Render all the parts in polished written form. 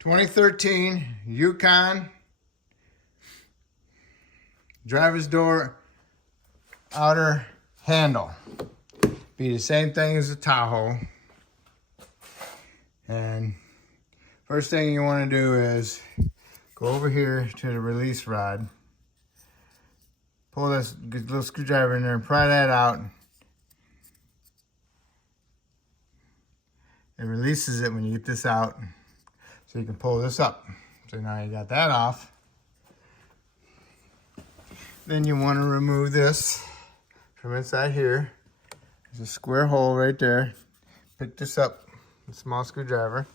2013 Yukon driver's door outer handle. Be the same thing as the Tahoe. And first thing you want to do is go over here to the release rod. Pull this little screwdriver in there and pry that out. It releases it when you get this out. So you can pull this up. So now you got that off. Then you want to remove this from inside here. There's a square hole right there. Pick this up with a small screwdriver.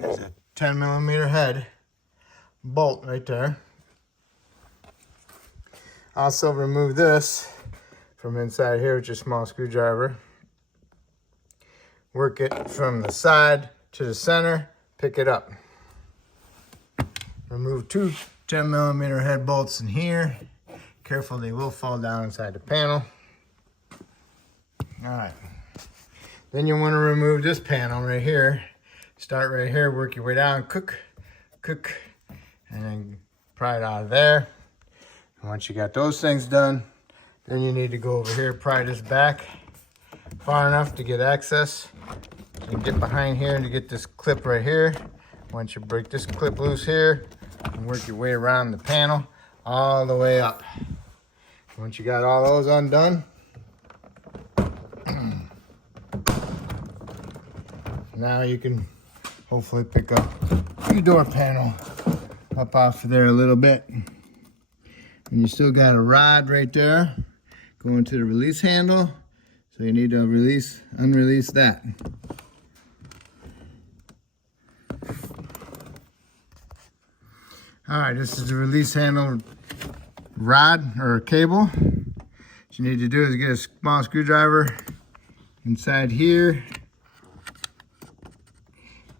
There's a 10mm head bolt right there. Also remove this from inside here with your small screwdriver. Work it from the side to the center, pick it up. Remove two 10mm head bolts in here. Careful, they will fall down inside the panel. All right. Then you want to remove this panel right here. Start right here, work your way down, cook, and then pry it out of there. And once you got those things done, then you need to go over here, pry this back far enough to get access. You get behind here to get this clip right here. Once you break this clip loose here, and work your way around the panel all the way up. Once you got all those undone, now you can hopefully pick up your door panel up off of there a little bit. And you still got a rod right there going to the release handle. So you need to unrelease that. All right, this is the release handle rod or cable. What you need to do is get a small screwdriver inside here.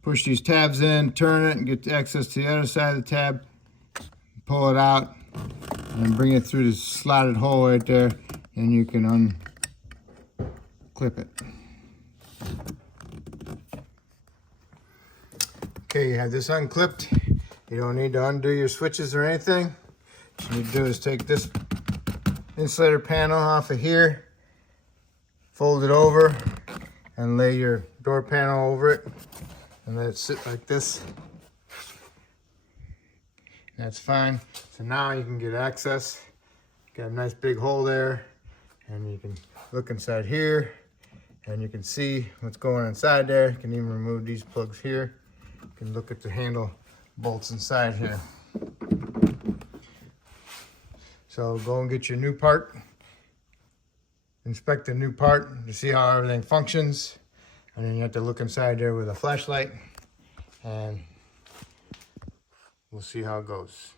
Push these tabs in, turn it, and get access to the other side of the tab. Pull it out, and bring it through this slotted hole right there, and you can unclip it. Okay, you have this unclipped. You don't need to undo your switches or anything. What you need to do is take this insulator panel off of here, fold it over, and lay your door panel over it, and let it sit like this. That's fine. So now you can get access. Got a nice big hole there, and you can look inside here, and you can see what's going inside there. You can even remove these plugs here. You can look at the handle bolts inside here. So go and get your new part. Inspect the new part to see how everything functions. And then you have to look inside there with a flashlight, and we'll see how it goes.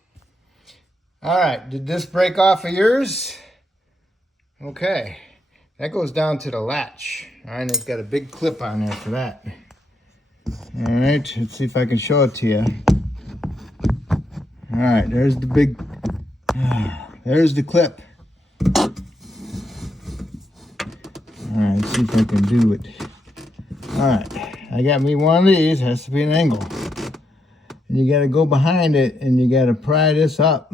All right, did this break off of yours? Okay, that goes down to the latch. All right, it's got a big clip on there for that. All right, let's see if I can show it to you. All right, there's the big, there's the clip. All right, let's see if I can do it. All right, I got me one of these, has to be an angle. And you gotta go behind it and you gotta pry this up.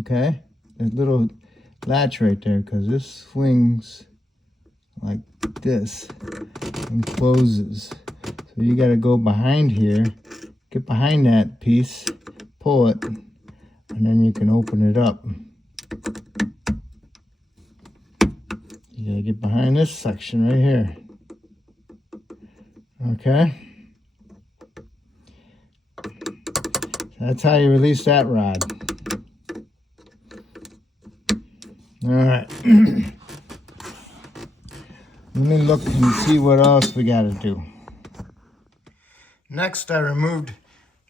Okay, that little latch right there, because this swings like this and closes. So you gotta go behind here, get behind that piece, pull it, and then you can open it up. You gotta get behind this section right here. Okay. That's how you release that rod. All right. Let me look and see what else we got to do. Next, I removed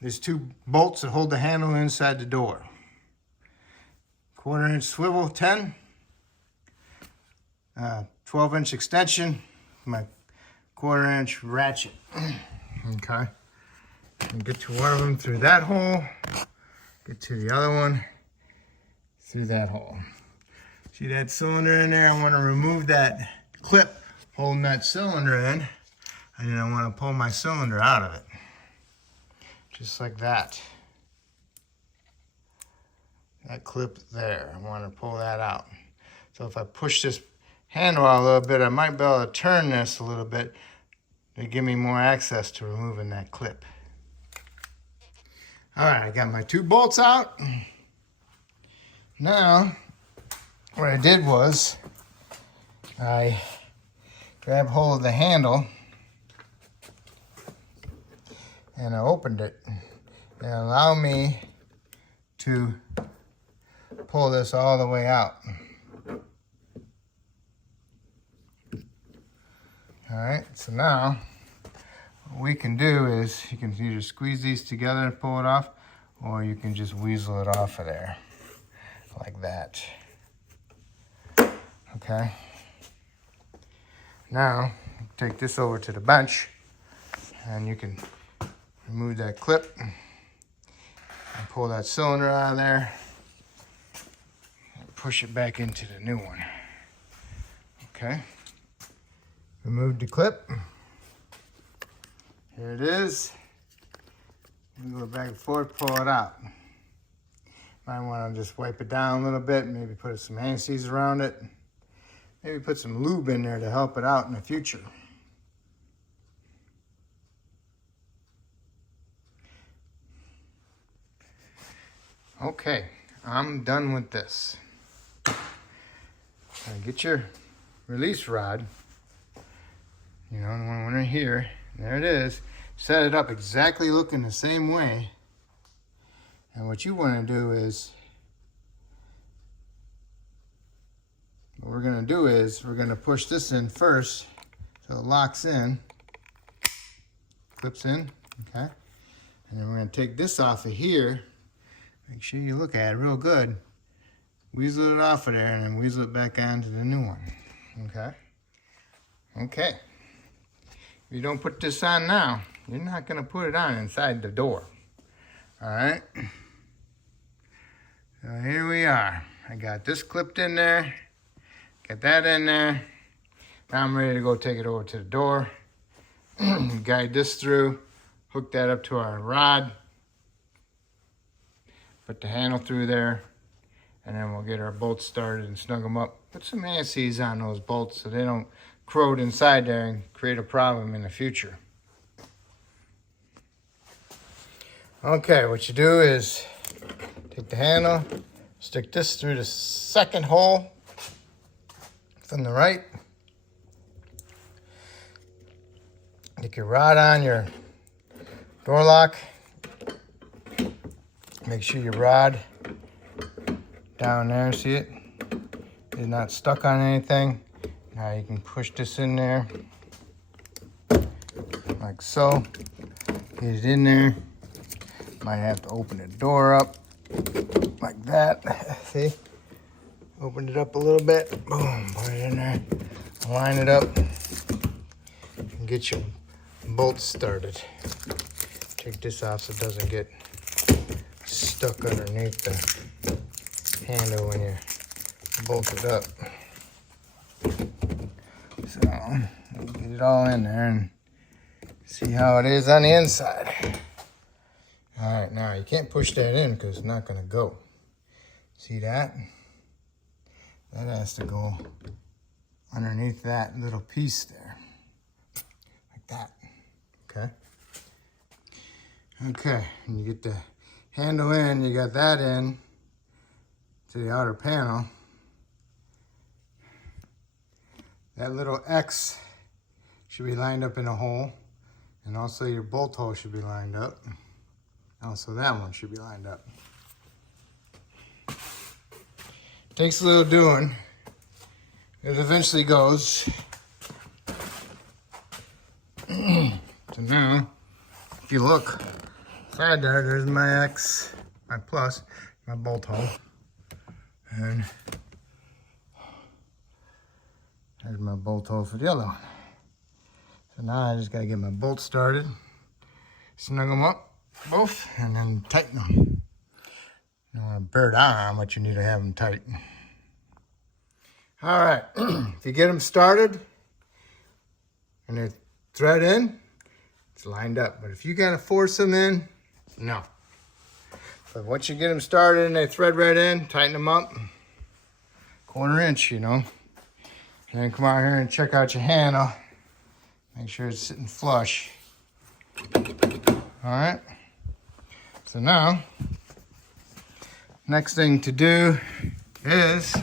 these two bolts that hold the handle inside the door. 1/4" swivel 10, 12" extension, my 1/4" ratchet. Okay. And get to one of them through that hole, get to the other one through that hole. See that cylinder in there? I want to remove that clip holding that cylinder in. And then I want to pull my cylinder out of it. Just like that. That clip there, I want to pull that out. So if I push this handle out a little bit, I might be able to turn this a little bit to give me more access to removing that clip. All right, I got my 2 bolts out. Now, what I did was I grabbed hold of the handle and I opened it. And it allowed me to pull this all the way out. All right, so now what we can do is you can either squeeze these together and pull it off, or you can just weasel it off of there like that. Okay. Now take this over to the bench and you can remove that clip and pull that cylinder out of there and push it back into the new one. Okay. Remove the clip. Here it is. You go back and forth, pull it out. Might want to just wipe it down a little bit, maybe put some anti-seize around it. Maybe put some lube in there to help it out in the future. Okay, I'm done with this. Now get your release rod. You know, the one right here. There it is. Set it up exactly looking the same way. And what you want to do is, what we're going to do is, we're going to push this in first so it locks in, clips in, okay? And then we're going to take this off of here. Make sure you look at it real good. Weasel it off of there and then weasel it back onto the new one, okay? Okay. If you don't put this on now, you're not going to put it on inside the door. All right. So here we are. I got this clipped in there. Got that in there. Now I'm ready to go take it over to the door. Guide this through. Hook that up to our rod. Put the handle through there. And then we'll get our bolts started and snug them up. Put some anti-seize on those bolts so they don't corrode inside there and create a problem in the future. Okay, what you do is take the handle, stick this through the second hole from the right. Stick your rod on your door lock. Make sure your rod down there, see it? Is not stuck on anything. Now you can push this in there, like so. Get it in there. Might have to open the door up, like that. See? Open it up a little bit. Boom, put it in there. Line it up. And get your bolts started. Take this off so it doesn't get stuck underneath the handle when you bolt it up. So, we'll get it all in there and see how it is on the inside. All right, now you can't push that in because it's not going to go. See that? That has to go underneath that little piece there. Like that. Okay? Okay, and you get the handle in, you got that in to the outer panel. That little X should be lined up in a hole, and also your bolt hole should be lined up. Also that one should be lined up. Takes a little doing. It eventually goes. So now, if you look inside there, there's my X, my plus, my bolt hole. And there's my bolt hole for the other one. So now I just gotta get my bolts started, snug them up both, and then tighten them. You don't want to bear down on them, but you need to have them tight. All right, if you get them started and they're thread in, it's lined up. But if you gotta force them in, no. But once you get them started and they thread right in, tighten them up, 1/4 inch, you know. And then come out here and check out your handle. Make sure it's sitting flush. All right. So now, next thing to do is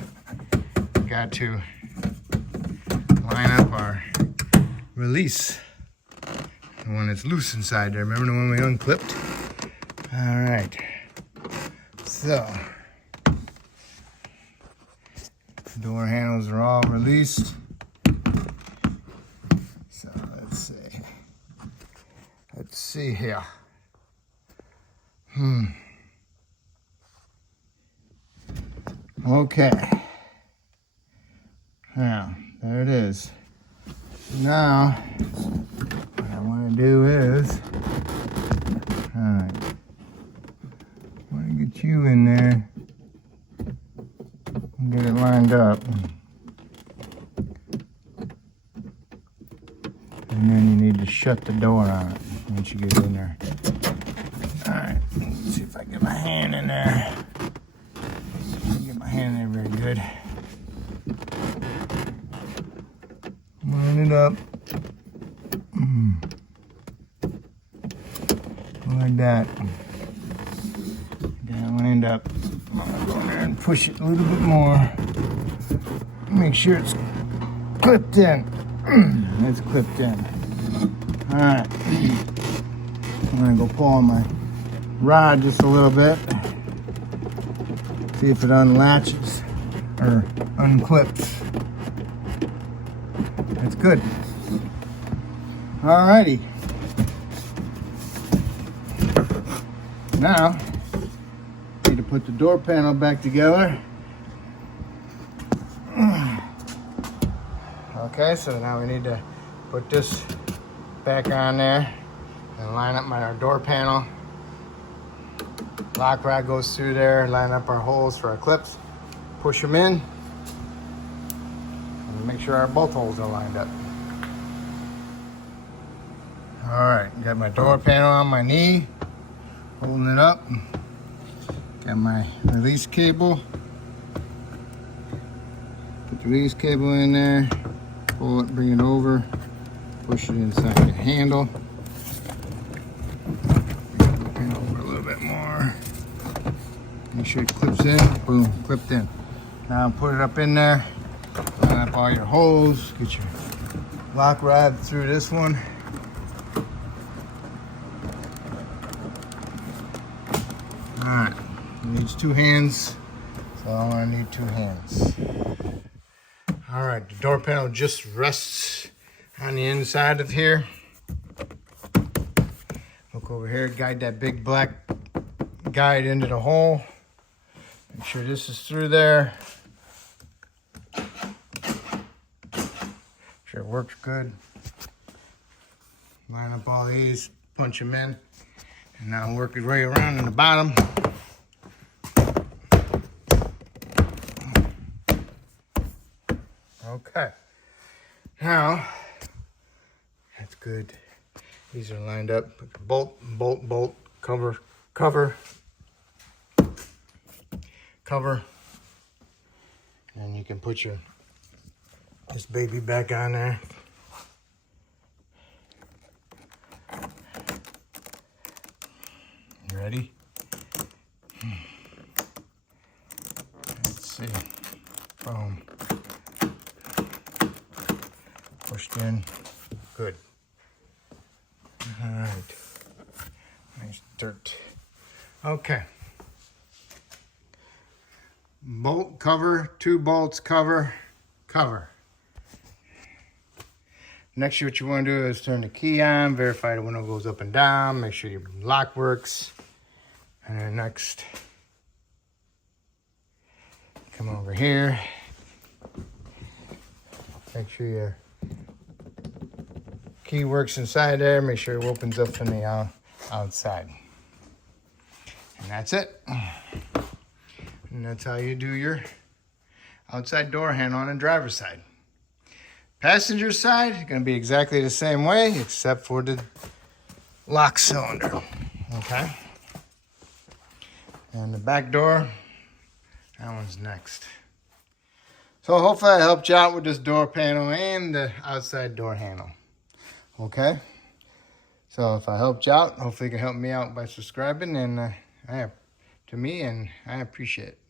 got to line up our release. The one that's loose inside there. Remember the one we unclipped? All right. So, door handles are all released. So let's see. Let's see here. Okay. Now, there it is. Now, what I want to do is, alright, I want to get you in there and get it lined up. And then you need to shut the door on it once you get in there. Alright, let's see if I get my hand in there. Get my hand in there very good. Line it up. Like that. Get it lined up. I'm gonna go in there and push it a little bit more. Make sure it's clipped in. It's clipped in. Alright. I'm gonna go pull on my rod just a little bit. See if it unlatches or unclips. That's good. Alrighty. Now, need to put the door panel back together. Okay, so now we need to put this back on there and line up our door panel. Lock rod goes through there, line up our holes for our clips, push them in, and make sure our both holes are lined up. All right, got my door panel on my knee, holding it up. Got my release cable. Put the release cable in there, pull it, bring it over, push it inside the handle. Bring it over a little bit more. Make sure it clips in. Boom, clipped in. Now put it up in there. Line up all your holes. Get your lock rod through this one. Alright, it needs 2 hands. So I'm gonna need 2 hands. Alright, the door panel just rests on the inside of here. Look over here, guide that big black guide into the hole. Make sure this is through there. Make sure it works good. Line up all these, punch them in, and now work it right around in the bottom. Okay. Now, that's good. These are lined up. Bolt, bolt, bolt, cover, cover, cover. And you can put this baby back on there. You ready? Let's see. Boom. Pushed in. Good. All right. Nice dirt. Okay. Bolt cover, 2 bolts cover, cover. Next, what you want to do is turn the key on, verify the window goes up and down, make sure your lock works. And then next, come over here. Make sure your key works inside there. Make sure it opens up from the outside. And that's it. And that's how you do your outside door handle on the driver's side. Passenger side, gonna be exactly the same way, except for the lock cylinder, okay? And the back door, that one's next. So hopefully I helped you out with this door panel and the outside door handle, okay? So if I helped you out, hopefully you can help me out by subscribing and I appreciate it.